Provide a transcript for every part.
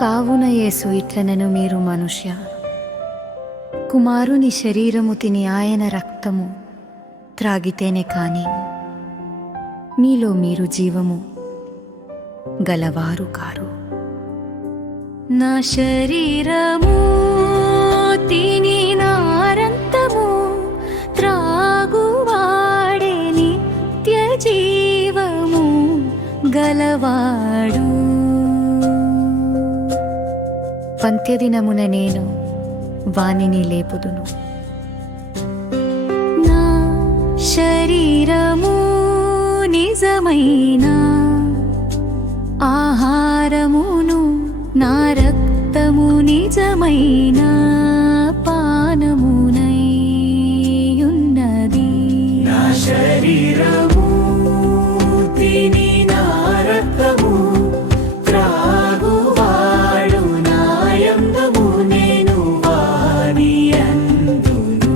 కావున యేసు ఇట్లనెను, మీరు మనుష్య కుమారుని శరీరము తిని ఆయన రక్తము త్రాగితేనే కాని మీలో మీరు జీవము గలవారు కారు. నా శరీరము తిని నారంతము త్రాగువాడే నిత్య జీవము గలవాడు. పంత్యదినమున నేను వానిని లేపుదును. నా శరీరము నిజమైన ఆహారమును, నా రక్తము నిజమైన పానమునై ఉన్నది. నా శరీరము తిని నా రక్తము త్రాగువాడు నాయందము, నేను వాని యందును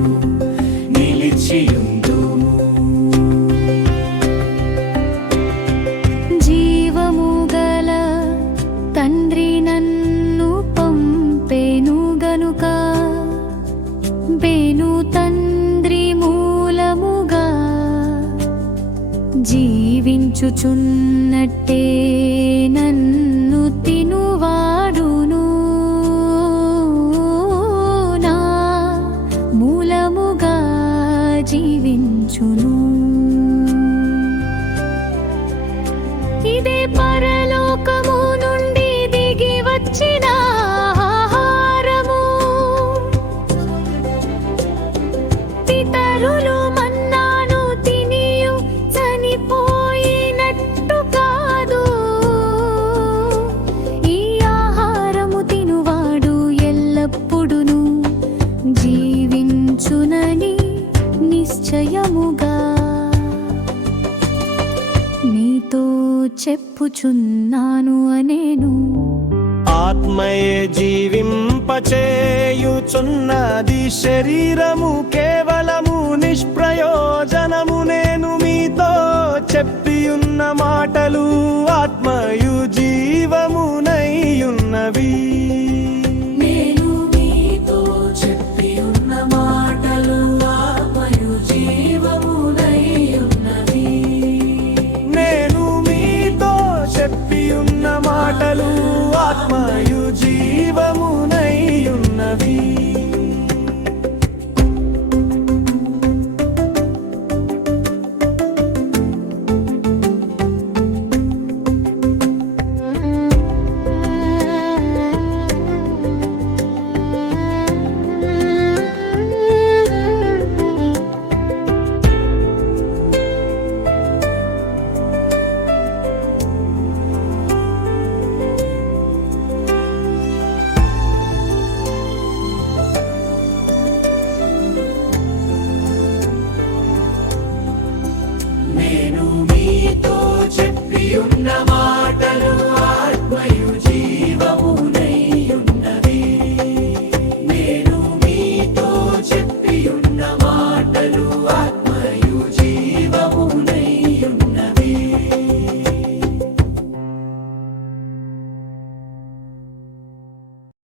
నిలిచియుందుము. జీవము గల తండ్రి నన్ను పంపెను గనుక, బేను తండ్రి మూలముగా జీవించుచున్నట్టే నన్ను తినువాడును నా మూలముగా జీవించును. ఇదే పరలోకము నుండి దిగి వచ్చిన ఆహారము. పితరులు మన్నాను తినియు చనిపోయినట్టు కాదు. ఈ ఆహారము తినువాడు ఎల్లప్పుడును జీవించునని నిశ్చయముగా నీతో చెప్పుచున్నాను అనేను. ఆత్మయే జీవింపచేయుచున్నది, శరీరము కేవలము నిష్ప్రయోజనము. నేను మీతో చెప్పియున్న మాటలు ఆత్మయు జీవమునై ఉన్నవి.